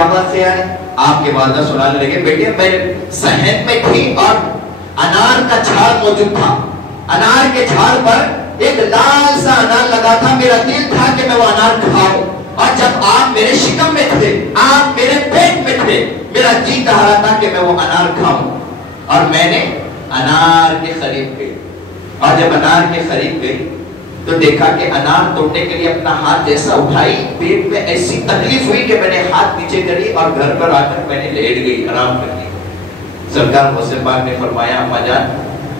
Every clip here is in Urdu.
کیا واقعہ ہے؟ آپ کے والدہ سنانے لگے بیٹے میں صحن میں تھی اور انار کا جھاڑ موجود تھا، انار کے جھاڑ پر ایک لال سا انار لگا تھا، میرا دل تھا کہ میں وہ انار کھاؤں، اور جب آپ میرے شکم میں تھے، آپ میرے پیٹ میں تھے، میرا جی کہہ رہا تھا کہ میں وہ انار کھاؤں، اور میں نے انار کے قریب گئی، اور جب انار کے قریب گئی تو دیکھا کہ انار توڑنے کے لیے اپنا ہاتھ جیسا اٹھائی، پیٹ میں ایسی تکلیف ہوئی کہ میں نے ہاتھ نیچے کری اور گھر پر آ کر میں نے لیٹ گئی، آرام کر لی۔ سرکار غوث پاک نے فرمایا اماں جان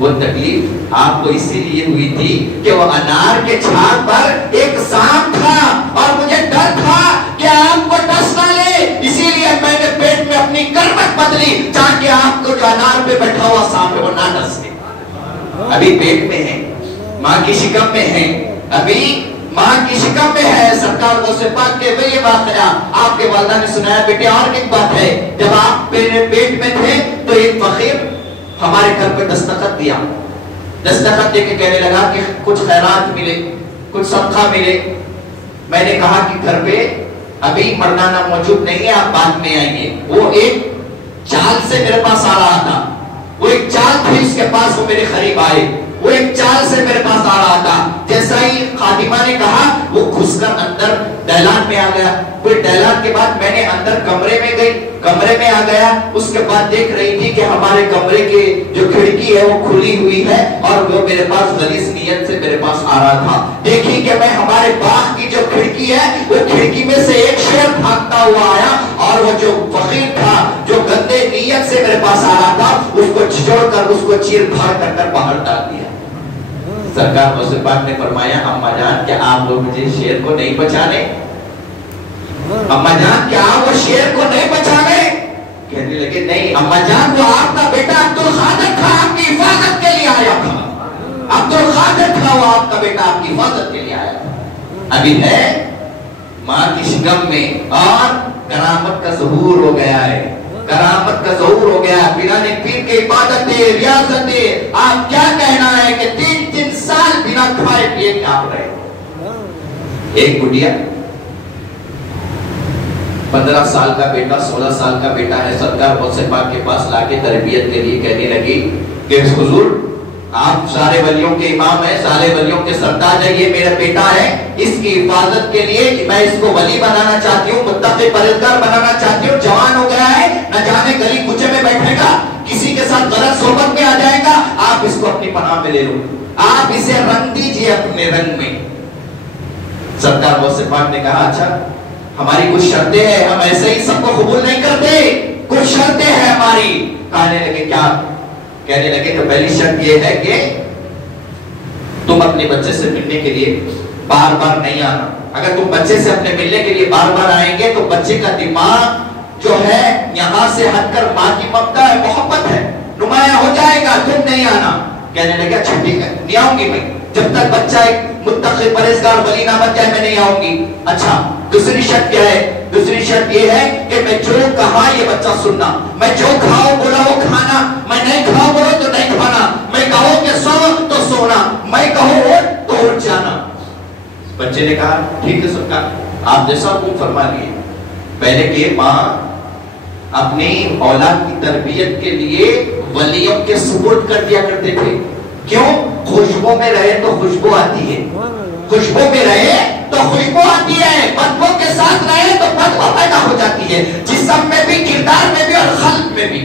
وہ تکلیف آپ کو اسی لیے ہوئی تھی کہ وہ انار کے جھاڑ پر ایک سانپ تھا اور مجھے ڈر تھا کہ آپ کو ڈس نہ لے، اسی لیے میں نے پیٹ میں اپنی کربت بدلی تاکہ آپ کو جو انار پہ بیٹھا ہوا سانپ ہے وہ نہ ڈس لے۔ ابھی پیٹ میں ہے، ماں کی شکم میں ہے، ابھی ماں کی شکم میں ہے۔ سرکار غوث پاک کے وہی واقعہ آپ کے والدہ نے سنایا بیٹے اور ایک بات ہے، جب آپ میرے پیٹ میں تھے تو ایک فقیر ہمارے گھر پہ دستخط دیا، دستخط دے کے کہنے لگا کہ کچھ خیرات ملے، کچھ صدقہ ملے۔ میں نے کہا کہ گھر پہ ابھی مردانہ موجود نہیں ہے، آپ بعد میں آئیے۔ وہ ایک چال سے میرے پاس آ رہا تھا، وہ ایک چال تھی اس کے پاس، وہ میرے قریب آئے، وہ ایک چال سے میرے پاس آ رہا تھا۔ جیسا ہی خادمہ نے کہا وہ گھس کر اندر دہلان میں آ گیا، پھر دہلان کے بعد میں نے اندر کمرے میں گئی، کمرے میں آ گیا، اس کے بعد دیکھ رہی تھی کہ ہمارے کمرے کے جو کھڑکی ہے وہ کھلی ہوئی ہے اور وہ میرے پاس غلیظ نیت سے میرے پاس آ رہا تھا۔ دیکھی کہ میں ہمارے باغ کی جو کھڑکی ہے وہ کھڑکی میں سے ایک شیر بھاگتا ہوا آیا اور وہ جو فقیر تھا جو گندے نیت سے میرے پاس آ رہا تھا اس کو چھوڑ کر اس کو چیر پھاڑ کر باہر ڈال دیا۔ سرکار غوث پاک نے فرمایا اماں جان کیا آپ لوگ مجھے شیر کو نہیں بچانے؟ اماں جان کیا آپ وہ شیر کو نہیں بچانے؟ کہنے لگے نہیں اماں جان وہ آپ کا بیٹا عبدالقادر تھا، آپ کی حفاظت کے لیے آیا تھا، عبدالقادر تھا وہ آپ کا بیٹا، آپ کی حفاظت کے لیے آیا تھا۔ ابھی ہے ماں کی شکم میں اور کرامت کا ظہور ہو گیا ہے، کرامت کا ظہور ہو گیا۔ بنا نے پیر کے عبادت دے، ریاضت دے، آپ کیا کہنا ہے کہ 3 سال بنا کھائے پیے کام رہے۔ ایک گڑیا 15 سال کا بیٹا 16 سال کا بیٹا ہے، سرکار غوث پاک کے پاس لا کے تربیت کے لیے کہنے لگی کہ حضور آپ سارے ولیوں کے امام ہیں، سارے ولیوں کے سردار ہیں، یہ میرا بیٹا ہے، اس کی حفاظت کے لیے میں اس کو ولی بنانا چاہتی ہوں، متقی پرہیزگار بنانا چاہتی ہوں، جوان ہو گیا ہے، نہ جانے گلی کوچے میں بیٹھے گا، کسی کے ساتھ غلط صحبت میں آ جائے گا، آپ اس کو اپنی پناہ میں لے لو، آپ اسے رنگ دیجئے اپنے رنگ میں۔ سرکار غوث پاک نے کہا اچھا ہماری کچھ شرطیں ہیں، ہم ایسے ہی سب کو قبول نہیں کرتے، کچھ شرطیں ہیں ہماری۔ کہنے لگے کیا؟ کہنے لگے کہ پہلی شرط یہ ہے کہ تم اپنے بچے سے ملنے کے لیے بار بار نہیں آنا، اگر تم بچے سے اپنے ملنے کے لیے بار بار آئیں گے تو بچے کا دماغ جو ہے یہاں سے ہٹ کر ماں کی ممتا ہے، محبت ہے، نمایاں ہو جائے گا، تم نہیں آنا۔ کہنے لگے اچھا ٹھیک ہے نہیں آؤں گی میں، جب تک بچہ ایک متقی پرہیزگار ولی نہ بن جائے میں نہیں آؤں گی۔ اچھا دوسری شرط کیا ہے؟ دوسری شرط یہ ہے کہ میں جو کہا یہ بچہ سننا، میں جو کھاؤ بولا وہ کھانا، میں نہیں کھاؤ بولو تو نہیں کھانا، میں کہوں کہ سو تو سونا، میں کہوں اٹھ تو اٹھ جانا۔ بچے نے کہا ٹھیک ہے سرکار آپ جیسا حکم فرما لیے۔ پہلے کہ ماں اپنی اولاد کی تربیت کے لیے ولیوں کے سپورٹ کر دیا کرتے تھے، کیوں؟ خوشبو میں رہے تو خوشبو آتی ہے، خوشبو میں رہے تو خوشبو آتی ہے، بدبو کے ساتھ رہے تو بدبو پیدا ہو جاتی ہے، جسم میں بھی، کردار میں بھی اور خلق میں بھی۔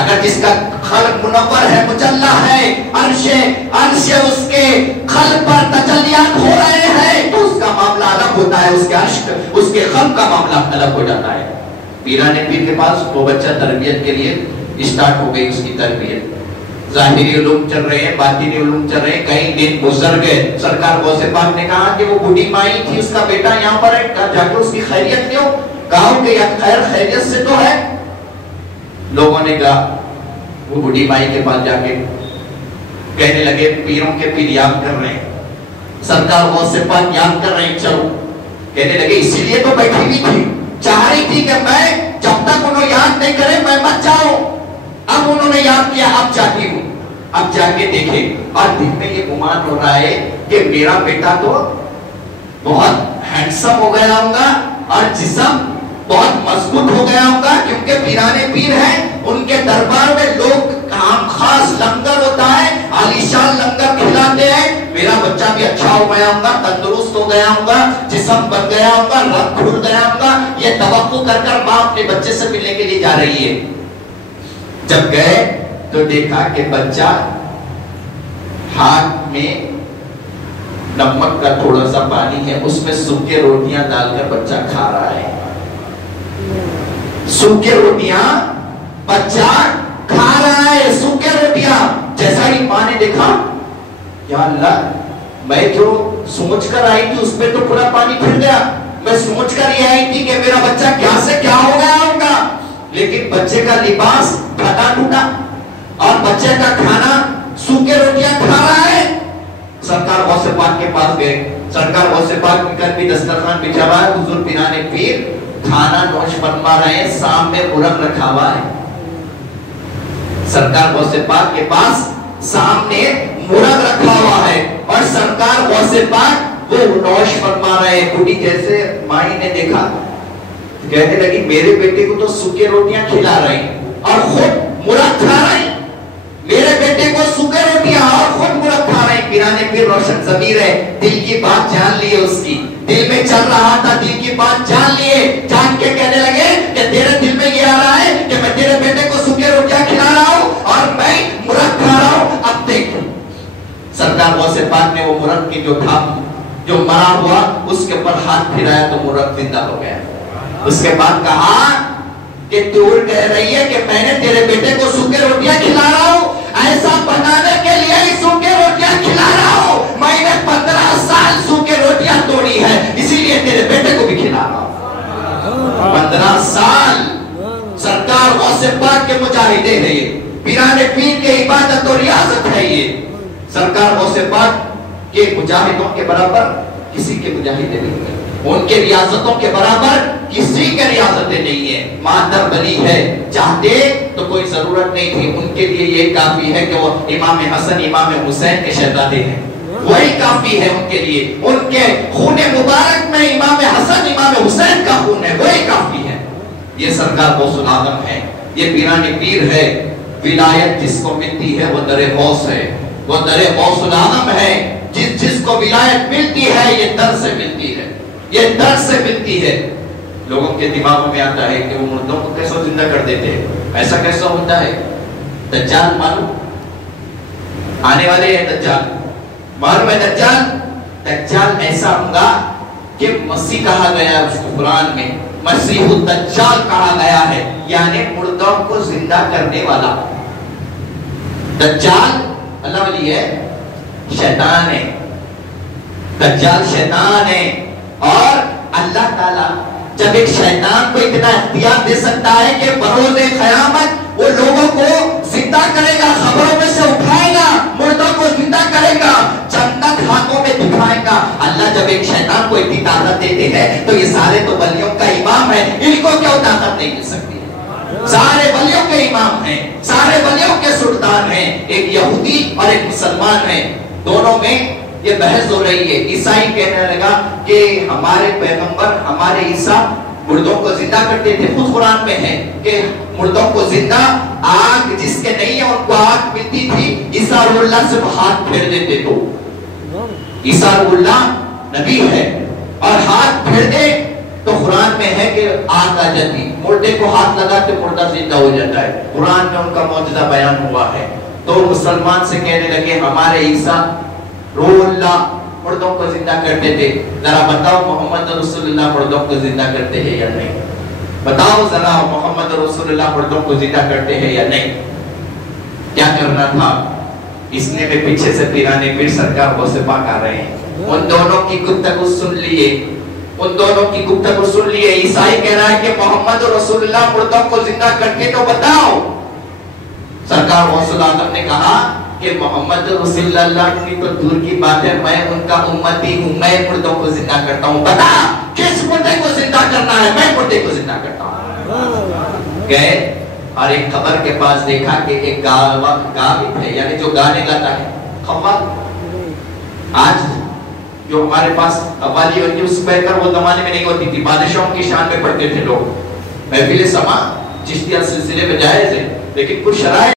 اگر جس کا خلق منور ہے، مجلہ ہے، عرش اس کے خلق پر تجلیات ہو رہے ہیں تو اس کا معاملہ الگ ہوتا ہے، اس کے عشق اس کے خلق کا معاملہ الگ ہو جاتا ہے۔ پیرانے پیر کے پاس وہ بچہ تربیت کے لیے اسٹارٹ ہو گئی اس کی تربیت، ظاہری علوم چل رہے ہیں، باطنی علوم چل رہے ہیں، کئی دن گزر گئے۔ سرکار غوث پاک نے کہا کہ وہ بوڑھی مائی تھی اس کا بیٹا یہاں پر ہے، جا کے اس کی خیریت لیو، کہا کہ یا خیر خیریت سے تو ہے۔ لوگوں نے کہا وہ بوڑھی مائی کے پاس جا کے کہنے لگے پیروں کے پیر یاد کر رہے ہیں، سرکار غوث پاک یاد کر رہے ہیں، چلو۔ کہنے لگے اسی لیے تو بیٹھی ہوئی تھی، چاہ رہی تھی کہ میں جب تک انہوں یاد نہیں کرے میں مت جاؤں، اب انہوں نے یاد کیا اب جاتی ہوں۔ اب جا کے دیکھے اور دل میں یہ گمان ہو رہا ہے کہ میرا بیٹا تو بہت ہینڈسم ہو گیا ہوگا اور جسم بہت مضبوط ہو گیا ہوں گا، کیونکہ پیرانے پیر ہیں، ان کے دربار میں لوگ خاص لنگر ہوتا ہے، عالیشان لنگر کھلاتے ہیں، میرا بچہ بھی اچھا ہو گیا ہوں گا، تندرست ہو گیا ہوں گا، جسم بن گیا ہوں گا، رنگ کھل گیا ہوں گا، یہ توقع کر کر ماں اپنے بچے سے ملنے کے لیے جا رہی ہے۔ جب گئے تو دیکھا کہ بچہ ہاتھ میں نمک کا تھوڑا سا پانی ہے، اس میں سوکھے روٹیاں ڈال کر بچہ کھا رہا ہے، سوکھے روٹیاں بچہ کھا رہا ہے، سوکھے روٹیاں۔ جیسا ہی ماں نے دیکھا، یا اللہ، میں جو سوچ کر آئی تھی اس پہ تو پورا پانی پھر گیا، میں سوچ کر یہ آئی تھی کہ میرا بچہ کیا سے کیا ہو گیا ہوگا، لیکن بچے کا لباس پھٹا ٹوٹا اور بچے کا کھانا سوکھے روٹیاں کھا رہا ہے۔ سرکار غوث پاک کے پاس گئے، سرکار غوث پاک ان کا بھی دسترخوان بچھا ہوا ہے، حضور پیرانے پیر کھانا نوش فرما رہے ہیں، سامنے مرغ رکھا ہوا ہے، سرکار غوث پاک کے پاس سامنے مرغ رکھا ہوا ہے اور سرکار غوث پاک وہ نوش فرما رہے ہیں۔ بوڑھی جیسے مائی نے دیکھا، کہنے لگی میرے بیٹے کو تو سوکھے روٹیاں کھلا رہے ہیں اور خود مرغ کھا رہے ہیں، میرے بیٹے کو سوکھے روٹیاں اور خود مرغ کھا رہے ہیں۔ پیرانے پیر روشن ضمیر ہے، دل کی بات جان لیے، اس کی دل میں چل رہا تھا، دل کی بات جان لیے، جان کے کہنے لگے کہ تیرے دل میں یہ آ رہا ہے کہ میں تیرے بیٹے کو سوکھے روٹیاں کھلا رہا ہوں اور میں مرغ کھا رہا ہوں، اب دیکھ۔ سرکار غوث پاک نے وہ مرغ کی جو تھا، جو مرا ہوا، اس کے اوپر ہاتھ پھرایا تو مرغ زندہ ہو گیا۔ اس کے بعد کہا کہ تو کہہ رہی ہے کہ میں نے تیرے بیٹے کو سوکھے روٹیاں کھلا رہا ہوں، ایسا بنانے کے لیے ہی سوکھے روٹیاں کھلا رہا ہوں، میں نے 15 سال سوکھے روٹیاں توڑی ہے، اسی لیے تیرے بیٹے کو بھی کھلا رہا ہوں۔ 15 سال سرکار غوث پاک کے مجاہدے ہیں، یہ پیرانے پیر کے عبادت و ریاضت ہے، یہ سرکار غوث پاک کے مجاہدوں کے برابر کسی کے مجاہدے نہیں ہیں، ان کے ریاضتوں کے برابر کسی کے ریاضتیں نہیں ہیں۔ مادر بلی ہے، چاہتے تو کوئی ضرورت نہیں تھی، ان کے لیے یہ کافی ہے کہ وہ امام حسن امام حسین کے شہزادے ہیں، وہی کافی ہے ان کے لیے، ان کے خون مبارک میں امام حسن امام حسین کا خون ہے، وہی کافی ہے۔ یہ سرکار غوث العظم ہے، یہ پیرانے پیر ہے۔ ولایت جس کو ملتی ہے وہ در غوث ہے، وہ در غوث العظم ہے۔ جس کو ولایت ملتی ہے یہ در سے ملتی ہے، یہ در سے ملتی ہے۔ لوگوں کے دماغوں میں آتا ہے کہ وہ مردوں کو کیسے زندہ کر دیتے ہیں، ایسا کیسا ہوتا ہے؟ دجال معلوم آنے والے ہیں، دجال معلوم ہے، دجال ایسا ہوگا کہ مسیح کہا گیا ہے اس کو قرآن میں، مسیح الدجال کہا گیا ہے، یعنی مردوں کو زندہ کرنے والا۔ دجال اللہ ولی ہے، شیطان ہے، دجال شیطان ہے، اور اللہ تعالیٰ جب ایک شیطان کو اتنا اختیار دے سکتا ہے کہ بروز قیامت وہ لوگوں کو زندہ کرے گا، خبروں میں سے اٹھائے گا، مردوں کو زندہ کرے گا، جنت ہاتھوں میں دکھائے گا۔ اللہ جب ایک شیطان کو اتنی طاقت دیتے ہیں تو یہ سارے تو ولیوں کا امام ہے، ان کو کیوں طاقت نہیں مل سکتی؟ سارے ولیوں کے امام ہیں، سارے ولیوں کے سلطان ہیں، ایک یہودی اور ایک مسلمان ہیں، دونوں میں یہ بحث ہو رہی ہے۔ عیسائی کہنے لگا کہ ہمارے پیغمبر ہمارے عیسیٰ مردوں کو زندہ کرتے تھے، خود قرآن میں ہے کہ مردوں کو زندہ، آگ جس کے نہیں ہے ان کو آگ ملتی تھی، عیسیٰ روح اللہ سے ہاتھ پھیر دیتے تو عیسیٰ روح اللہ نبی ہے اور ہاتھ پھیر دے تو قرآن میں ہے کہ آگ آ جاتی، مردے کو ہاتھ لگا تو مردہ زندہ ہو جاتا ہے، قرآن میں ان کا معجزہ بیان ہوا ہے۔ تو مسلمان سے کہنے لگے ہمارے عیسیٰ روح اللہ مردوں کو زندہ کرتے تھے، ذرا بتاؤ محمد رسول اللہ مردوں کو زندہ کرتے ہیں یا نہیں؟ بتاؤ ذرا محمد رسول اللہ مردوں کو زندہ کرتے ہیں یا نہیں؟ کیا کرنا تھا؟ اس نے میں پیچھے سے پیرانے پیر سرکار غوث پاک آ رہے ہیں، ان دونوں کی گفتگو سن لیے، ان دونوں کی گفتگو سن لیے۔ عیسائی کہہ رہا ہے کہ محمد رسول اللہ مردوں کو زندہ کرتے تو بتاؤ۔ سرکار غوث العظم نے کہا کہ محمد رسول اللہ کی تو دور کی بات ہے، میں ان کا امتی ہوں، میں مردوں کو زندہ کرتا ہوں، بتا کس مردے کو زندہ کرنا ہے؟ میں مردے کو زندہ کرتا ہوں۔ گئے اور ایک قبر کے پاس دیکھا کہ ایک گاوی ہے، یعنی جو گانے گاتا ہے، خواب۔ آج جو ہمارے پاس والی اور نیوز پیکر وہ زمانے میں نہیں ہوتی تھی، بادشاہوں کی شان میں پڑھتے تھے لوگ. محفل سما چشتیہ سلسلے میں جائز ہے، لیکن کچھ شرائط